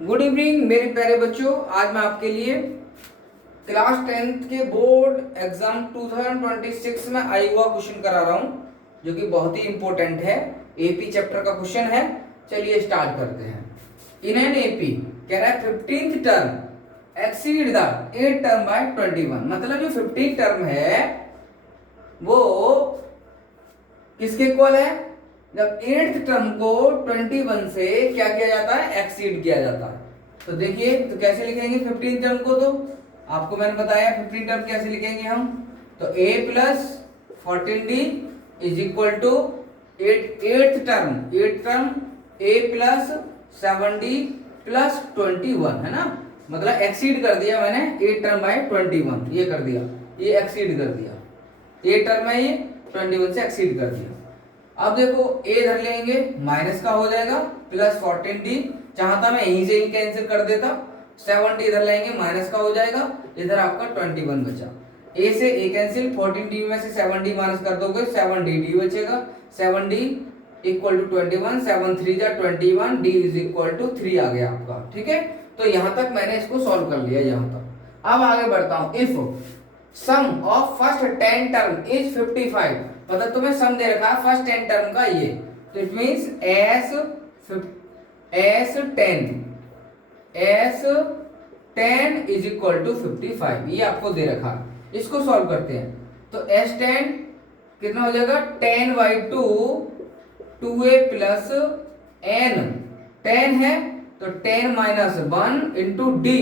Good evening मेरे प्यारे बच्चों। आज मैं आपके लिए क्लास 10th के बोर्ड एग्जाम 2026 में आई हुआ क्वेश्चन करा रहा हूं, जो कि बहुत ही इंपॉर्टेंट है। एपी चैप्टर का क्वेश्चन है। चलिए स्टार्ट करते हैं। इन एन एपी कह रहा है 15th term exceed the 8th term by 21। मतलब जो 15th टर्म है वो किसके इक्वल है? जब 8th टर्म को 21 से क्या किया जाता है? एक्सीड किया जाता है। तो देखिए, तो कैसे लिखेंगे 15th टर्म को? तो आपको मैंने बताया 15th टर्म कैसे लिखेंगे हम। तो a plus 14d is equal to 8th term a plus 7d plus 21 है ना। मतलब एक्सीड कर दिया मैंने 8 टर्म बाय 21, ये कर दिया, ये एक्सीड कर दिया। 8 टर्म है, ये 21 से एक्सीड कर दिया। अब देखो a धर लेंगे, माइनस का हो जाएगा, प्लस 14d, चाहता मैं यहीं से ही कैंसिल कर देता। 7d इधर लेंगे, माइनस का हो जाएगा, इधर आपका 21 बचा। a से a कैंसिल, 14d में से 7d माइनस कर दोगे, 7dd बचेगा। 7d इक्वल टू 21, 7 3 जा 21, d इज इक्वल टू 3 आ गया आपका। ठीक है, तो यहां तक मैंने इसको सॉल्व कर लिया यहां तक। अब आगे बढ़ता हूं। If sum of first 10 term is 55, मतलब तुम्हें सम दे रखा है फर्स्ट 10 टर्म का ये, तो it means S10 is equal to 55, ये आपको दे रखा है। इसको सॉल्व करते हैं। तो S10 कितना हो जाएगा? 10/2 2a प्लस n। 10 है तो 10 माइनस 1 इंटू डी,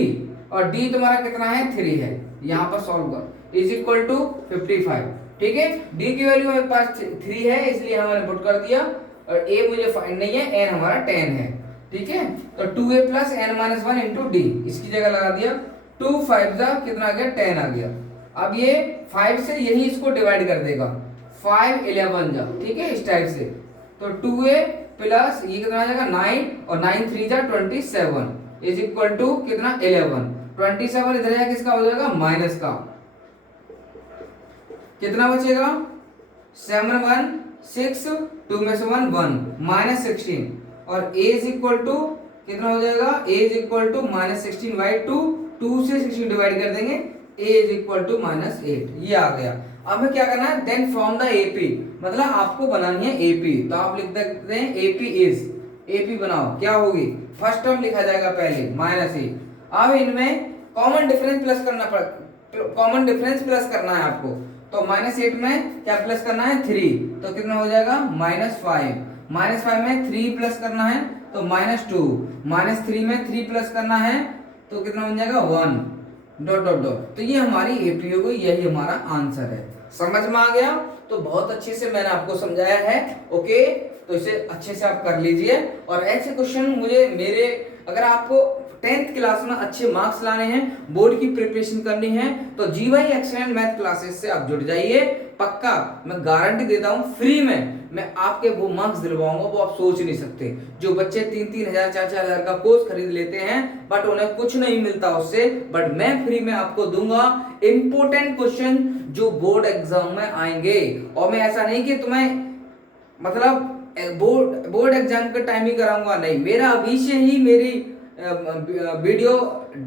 और d तुम्हारा कितना है? 3 है। यहां पर सॉल्व कर, इज इक्वल टू 55। ठीक है, d की वैल्यू हमारे पास 3 है, इसलिए हमने पुट कर दिया, और a मुझे फाइंड नहीं है, n हमारा 10 है। ठीक है, तो 2a plus n minus 1 into D, इसकी जगह लगा दिया। 2 5 जा कितना आ गया? 10 आ गया। अब ये 5 से यही इसको डिवाइड कर देगा, 5 11 जा। ठीक है, इस टाइप से। तो 2a प्लस ये कितना आ जाएगा? 9, और 9 3 जा 27 इज इक्वल टू कितना? 11। 27 इधर जाके किसका हो जाएगा? माइनस का। कितना बचेगा? 7 1 6, 2 में से 1 1, माइनस 16, और a इज इक्वल टू कितना हो जाएगा? a is equal to minus 16/2, 2 से 16 डिवाइड कर देंगे, a is equal to minus 8, ये आ गया। अब हमें क्या करना है? देन फ्रॉम द AP, मतलब आपको बनानी है AP। तो आप लिख सकते हैं AP बनाओ, क्या होगी? फर्स्ट टर्म लिखा जाएगा पहले माइनस ए। अब इनमें कॉमन डिफरेंस प्लस करना है आपको। तो -8 में क्या प्लस करना है? 3, तो कितना हो जाएगा? -5। -5 में 3 प्लस करना है तो -2, -3 में 3 प्लस करना है तो कितना बन जाएगा? 1 डॉट डॉट डॉट। तो ये हमारी एपी हो गई, यही हमारा आंसर है। समझ में आ गया? तो बहुत अच्छे से मैंने आपको समझाया है। ओके, तो इसे अच्छे से आप कर लीजिए। और ऐसे क्वेश्चन मेरे अगर आपको 10th क्लास में अच्छे मार्क्स लाने हैं, बोर्ड की प्रिपरेशन करनी है, तो जीवाई एक्सीलेंट मैथ क्लासेस से आप जुड़ जाइए। पक्का मैं गारंटी देता हूं, फ्री में मैं आपके वो मार्क्स दिलवाऊंगा, वो आप सोच नहीं सकते। जो बच्चे 3-3 हजार 4-4 हजार का कोर्स खरीद लेते हैं, बट उन्हें कुछ नहीं मिलता उससे, बट मैं फ्री में आपको दूंगा इंपोर्टेंट क्वेश्चन जो बोर्ड एग्जाम में आएंगे। और मैं ऐसा नहीं कि तुम्हें मतलब बोर्ड एग्जाम के टाइम ही कराऊंगा, नहीं, मेरा अभी से ही मेरी वीडियो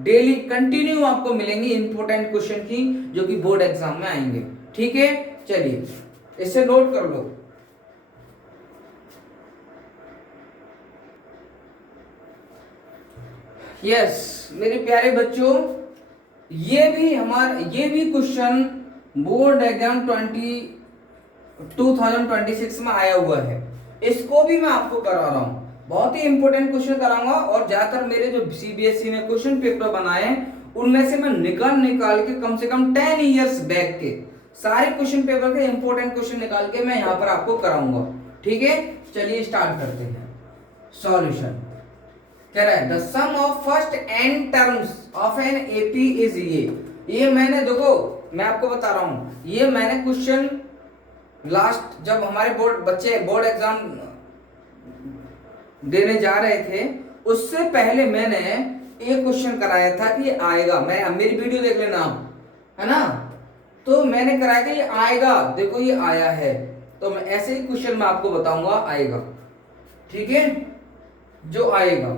डेली कंटिन्यू आपको मिलेंगी इंपोर्टेंट क्वेश्चन की, जो कि बोर्ड एग्जाम में आएंगे। ठीक है, चलिए इसे नोट कर लो। यस मेरे प्यारे बच्चों, ये भी क्वेश्चन बोर्ड एग्जाम 2026 में आया हुआ है। इसको भी मैं आपको करा रहा हूं, बहुत ही इंपॉर्टेंट क्वेश्चन कराऊंगा। और ज्यादातर मेरे जो सीबीएसई ने क्वेश्चन पेपर बनाए हैं, उनमें से मैं निकाल के कम से कम 10 इयर्स बैक के सारे क्वेश्चन पेपर के इंपॉर्टेंट क्वेश्चन निकाल के मैं यहां पर आपको कराऊंगा। ठीक है, चलिए स्टार्ट करते हैं। सॉल्यूशन कह रहा है the sum of first n terms of N AP is ये मैंने देखो, मैं आपको बता रहा हूं, ये मैंने क्वेश्चन लास्ट जब हमारे बच्चे बोर्ड एग्जाम देने जा रहे थे, उससे पहले मैंने एक क्वेश्चन कराया था कि ये आएगा। मेरी वीडियो देख लेना आप, है ना। तो मैंने कराया कि ये आएगा, देखो ये आया है। तो मैं ऐसे ही क्वेश्चन मैं आपको बताऊंगा आएगा। ठीक है, जो आएगा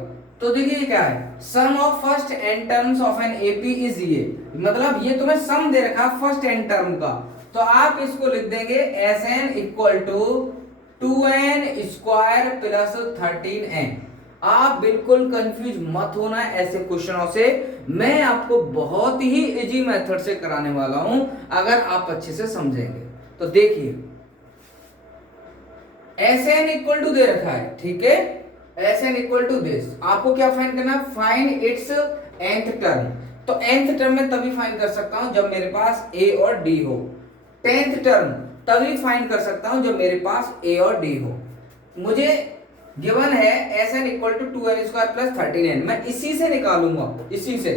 तो देखिए क्या है, sum of first N terms of N AP is ये, मतलब ये तुम्हें सम दे रखा है फर्स्ट एन टर्म का, तो आप इसको लिख देंगे S n equal to 2n square plus 13n। आप बिल्कुल कंफ्यूज मत होना ऐसे क्वेश्चनों से, मैं आपको बहुत ही इजी मेथड से कराने वाला हूं अगर आप अच्छे से समझेंगे। तो देखिए एस एन इक्वल टू दे रखा है, ठीक है, S n equal to this, आपको क्या फाइंड करना है, फाइंड इट्स nth टर्म। तो nth टर्म में तभी फाइंड कर सकता हूं जब मेरे पास a और d हो, 10th टर्म तभी फाइंड कर सकता हूं जब मेरे पास a और d हो। मुझे गिवन है S n equal to 2n square plus 13n, मैं इसी से निकालूंगा, इसी से।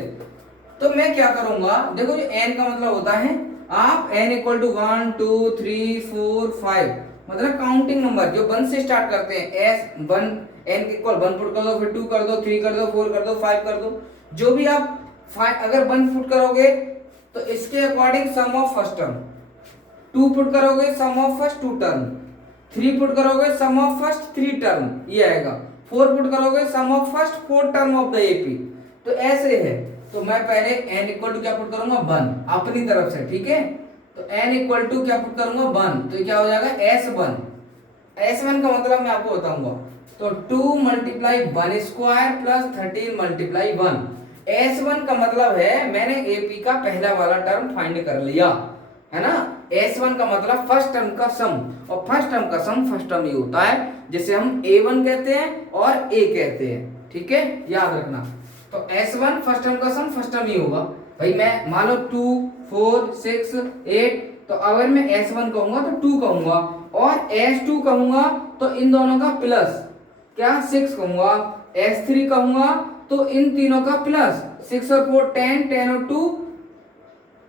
तो मैं क्या करूंगा, देखो जो n का मतलब होता है, आप n इक्वल टू 1 2 3 4 5 मतलब काउंटिंग नंबर जो 1 से स्टार्ट करते हैं, एस 1 n इक्वल 1 पुट कर दो, फिर 2 कर दो, 3 कर दो, 4 कर दो, 5 कर दो, जो भी आप अगर 1 पुट करोगे तो इसके according sum of first term, 2 put करोगे sum of first 2 term, 3 put करोगे सम ऑफ फर्स्ट 3 टर्म ये आएगा, 4 पुट करोगे sum of first 4 term of the AP. तो ऐसे है, तो मैं पहले n इक्वल टू क्या पुट करूंगा 1 अपनी तरफ से, ठीक है, तो n इक्वल टू क्या पुट करूंगा 1, तो क्या हो जाएगा s1, s1 का मतलब मैं आपको बताऊंगा, तो 2 multiply 1 square plus 13 multiply 1, s1 का मतलब है मैंने एपी का पहला वाला टर्म फाइंड कर लिया है ना, s1 का मतलब फर्स्ट टर्म का सम, और फर्स्ट टर्म का सम फर्स्ट टर्म ये होता है जिसे हम a1 कहते हैं और a कहते हैं, ठीक है, याद रखना। तो s1 फर्स्ट टर्म का सम फर्स्ट टर्म ही होगा भाई, मैं मान लो 2 4 6 8, तो अगर मैं s1 कहूंगा तो 2 कहूंगा, और s2 कहूंगा तो इन दोनों का प्लस क्या 6 कहूंगा, s3 कहूंगा तो इन तीनों का प्लस 6 और 4 10, 10 और 2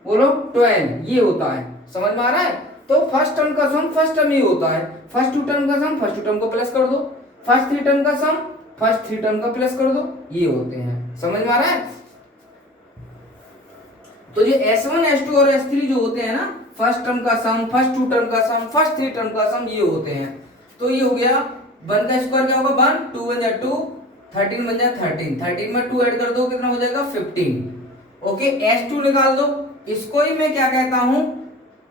बोलो 12, ये होता है, समझ में आ रहा है। तो फर्स्ट टर्म का सम फर्स्ट टर्म ही होता है, फर्स्ट 2 टर्म का सम फर्स्ट 2 टर्म को प्लस कर दो, फर्स्ट 3 टर्म का सम फर्स्ट 3 टर्म का प्लस कर दो, ये होते हैं, समझ में आ रहा है। तो ये s1 s2 और s3 जो होते हैं ना, फर्स्ट टर्म का सम फर्स्ट 2 टर्म का सम फर्स्ट 3 टर्म का सम ये होते हैं। तो ये हो गया 1 का स्क्वायर क्या होगा 1, 2 बन जाए 2, 13 बन जाए 13, 13 में 2 ऐड कर दो कितना हो जाएगा 15। ओके, s2 निकाल दो, इसको ही मैं क्या कहता हूं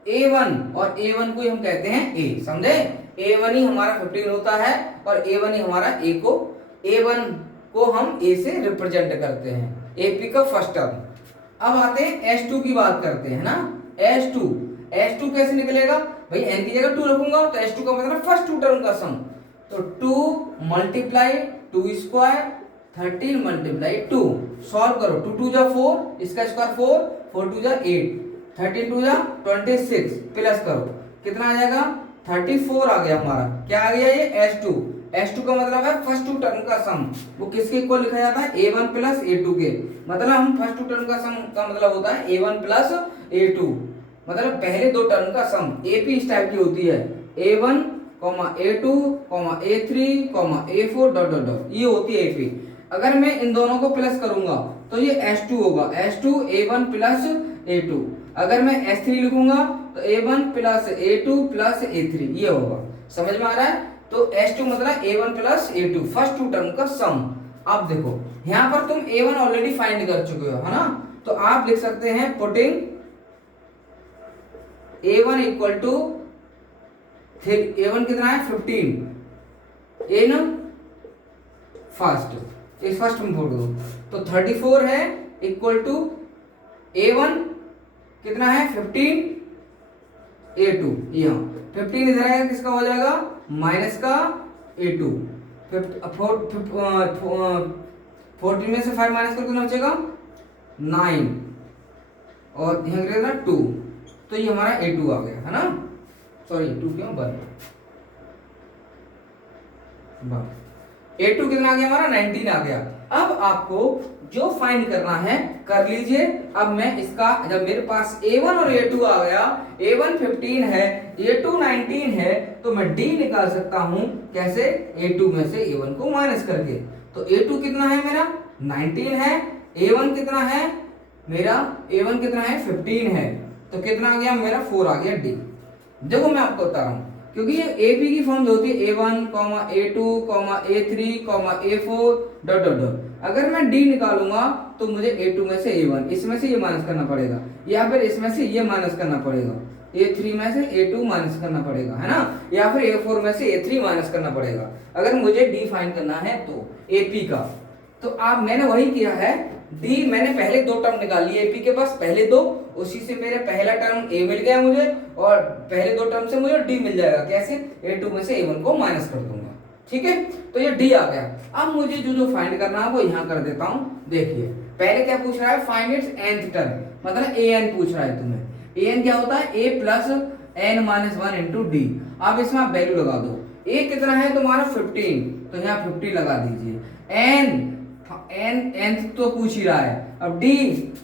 a1, और a1 को ही हम कहते हैं a, समझे, a1 ही हमारा 15 होता है और a1 ही हमारा a1 को हम a से रिप्रेजेंट करते हैं, ap का फर्स्ट टर्म। अब आते हैं s2 की बात करते हैं ना, s2 कैसे निकलेगा भाई, n की जगह 2 रखूंगा तो s2 का मतलब फर्स्ट 2 टर्म का सम, तो 2 मल्टीप्लाई 2 स्क्वायर 13 मल्टीप्लाई 2, सॉल्व करो, 2 2 जा 4, इसका स्क्वायर 4, 4 2 जा 8, 13 2 जा 26, प्लस करो कितना आ जाएगा 34 आ गया हमारा, क्या आ गया ये s2 का मतलब है फर्स्ट 2 टर्म का सम, वो किसके इक्वल लिखा जाता है a1 प्लस a2 के, मतलब हम फर्स्ट 2 टर्म का सम का मतलब होता है a1 प्लस a2, मतलब पहले 2 टर्म का सम, AP इस टाइप की होती है, a1, a2, a3, a4 dot dot dot, ये होती है AP। अगर मैं इन दोनों को प्लस करूंगा तो ये s2 होगा, s2 a1 प्लस a2, अगर मैं s3 लिखूंगा तो a1 plus a2 plus a3, ये होगा, समझ में आ रहा है। तो s2 मतलब a1 plus a2 first 2 term का सम। अब देखो यहां पर तुम a1 ऑलरेडी फाइंड कर चुके हो है ना, तो आप लिख सकते हैं putting a1 equal to a1 कितना है 15 इन फर्स्ट, इस फर्स्ट में फोड़ दो, तो 34 है इक्वल टू a1 कितना है 15 a2, यहाँ 15 इधर आएगा किसका हो जाएगा माइनस का a2, 14 में से 5 माइनस करके कितना बचेगा 9, और यहाँ गिरेगा 2, तो ये हमारा a2 आ गया है ना, सॉरी 2 क्यों 1, a2 कितना आ गया हमारा 19 आ गया। अब आपको जो फाइंड करना है कर लीजिए। अब मैं इसका जब मेरे पास a1 और a2 आ गया, a1 15 है a2 19 है, तो मैं d निकाल सकता हूं कैसे, a2 में से a1 को माइनस करके। तो a2 कितना है मेरा 19 है, a1 कितना है मेरा, a1 कितना है 15 है, तो कितना आ गया मेरा 4 आ गया d। देखो मैं आपको बता रहा हूं, क्योंकि ये AP की फॉर्म जो होती है A1, A2, A3, A4 dot dot dot. अगर मैं D निकालूंगा तो मुझे A2 में से A1, इसमें से ये माइनस करना पड़ेगा, या फिर इसमें से ये माइनस करना पड़ेगा, A3 में से A2 माइनस करना पड़ेगा, है ना, या फिर A4 में से A3 माइनस करना पड़ेगा अगर मुझे D फाइंड करना है तो AP का। तो आप मैंने वही किया है, D मैंने पहले दो टर्म निकाली AP के पास, पहले दो, उसी से मेरे पहला टर्म A मिल गया मुझे, और पहले दो टर्म से मुझे D मिल जाएगा। कैसे? A2 में से A1 को माइनस कर दूंगा। ठीक है, तो ये D आ गया। अब मुझे जो फाइंड करना है वो यहाँ कर देता हूँ। देखिए पहले क्या पूछ रहा है, फाइंड इट्स nth टर्म, मतलब an पूछ रहा है तुम्हें। an क्या होता है? a plus n minus 1 into D. अब इसमें आप वैल्यू लगा दो। a कितना है तुम्हारा 15, तो यहाँ 50 लगा दीजिए। n तो पूछ ही रहा है। अब d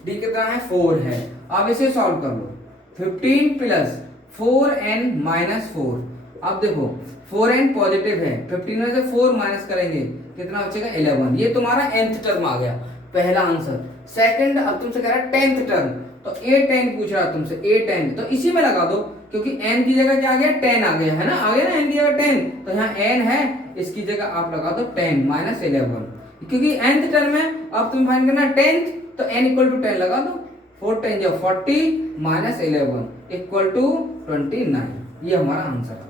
कितना है? 4 है। अब इसे सॉल्व कर लो। 15 प्लस 4n माइनस 4। अब देखो 4n पॉजिटिव है, 15 में से 4 माइनस करेंगे कितना बचेगा? 11। ये तुम्हारा nth टर्म आ गया, पहला आंसर। सेकंड, अब तुमसे कह रहा है 10th टर्म, तो a10 पूछ रहा है तुमसे, a10 तो इसी में लगा दो, क्योंकि n की जगह क्या आ गया? 10 आ गया, है ना, आ गया ना n की जगह 10, तो यहाँ n है, इसकी जगह आप लगा दो 10 माइनस 11, क्योंकि nth टर्म है। अब तुम फाइंड करना 10th, तो n इक्वल टू 10 लगा दो, 4 10 जो 40 माइनस 11 इक्वल टू 29। ये हमारा आंसर आ गया।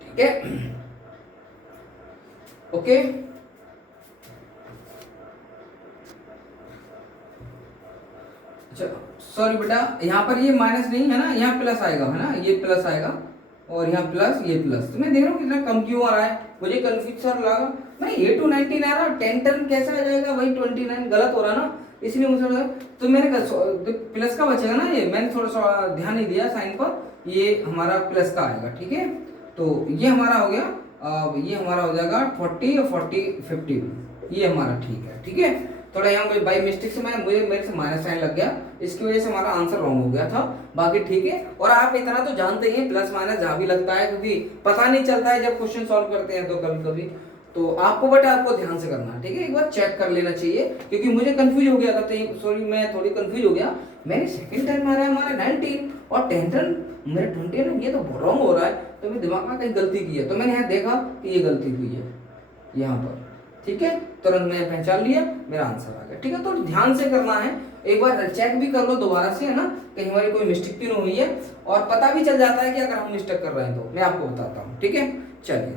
ठीक है, ओके। अच्छा सॉरी बेटा, यहाँ पर ये माइनस नहीं है ना, यहाँ प्लस आएगा, है ना, ये प्लस आएगा और यहाँ प्लस, ये प्लस। तो मैं देख रहा हूँ कितना कम क्यों आ रहा है, मुझे कंफ्यूज सा लगा। मैं A to 19 आ रहा, 10 टर्म कैसा आ जाएगा भाई? 29 गलत हो रहा ना, इसलिए मुझे लगा। तो मैंने प्लस का बचेगा ना, ये मैंने थोड़ा सा ध्यान नहीं दिया साइन पर, ये हमारा प्लस का आएगा। ठीक है, तो ये हमारा हो गया। ये हमारा हो जाएगा 40 और 40 50, ये हमारा ठीक है। ठीक है, थोड़ा यहाँ पे बाई मिस्टेक से मेरे से माइनस साइन लग गया, इसकी वजह से हमारा आंसर रॉन्ग हो गया था। बाकी ठीक है, और आप इतना तो जानते ही हैं प्लस माइनस जहाँ भी लगता है, क्योंकि पता नहीं चलता है जब क्वेश्चन सॉल्व करते हैं तो कभी कभी। तो आपको बट आपको ध्यान से करना है, ठीक है, एक बार चेक कर लेना चाहिए, क्योंकि मुझे कंफ्यूज हो गया था, तो सॉरी मैं थोड़ी कंफ्यूज हो गया। मैंने सेकंड टाइम मारा है हमारा 19 और 10 टर्म मेरे 20 है, ये तो रॉन्ग हो रहा है, तो मेरे दिमाग में कहीं गलती की है, तो मैंने यहाँ देखा कि ये गलती हुई है यहाँ पर। ठीक है, तुरंत मैंने पहचान लिया, मेरा आंसर आ गया। ठीक है, तो ध्यान से करना है, एक बार चेक भी कर लो दोबारा से, है ना, कहीं हमारी कोई मिस्टेक भी नहीं हुई है, और पता भी चल जाता है कि अगर हम मिस्टेक कर रहे हैं तो मैं आपको बताता हूँ। ठीक है, चलिए।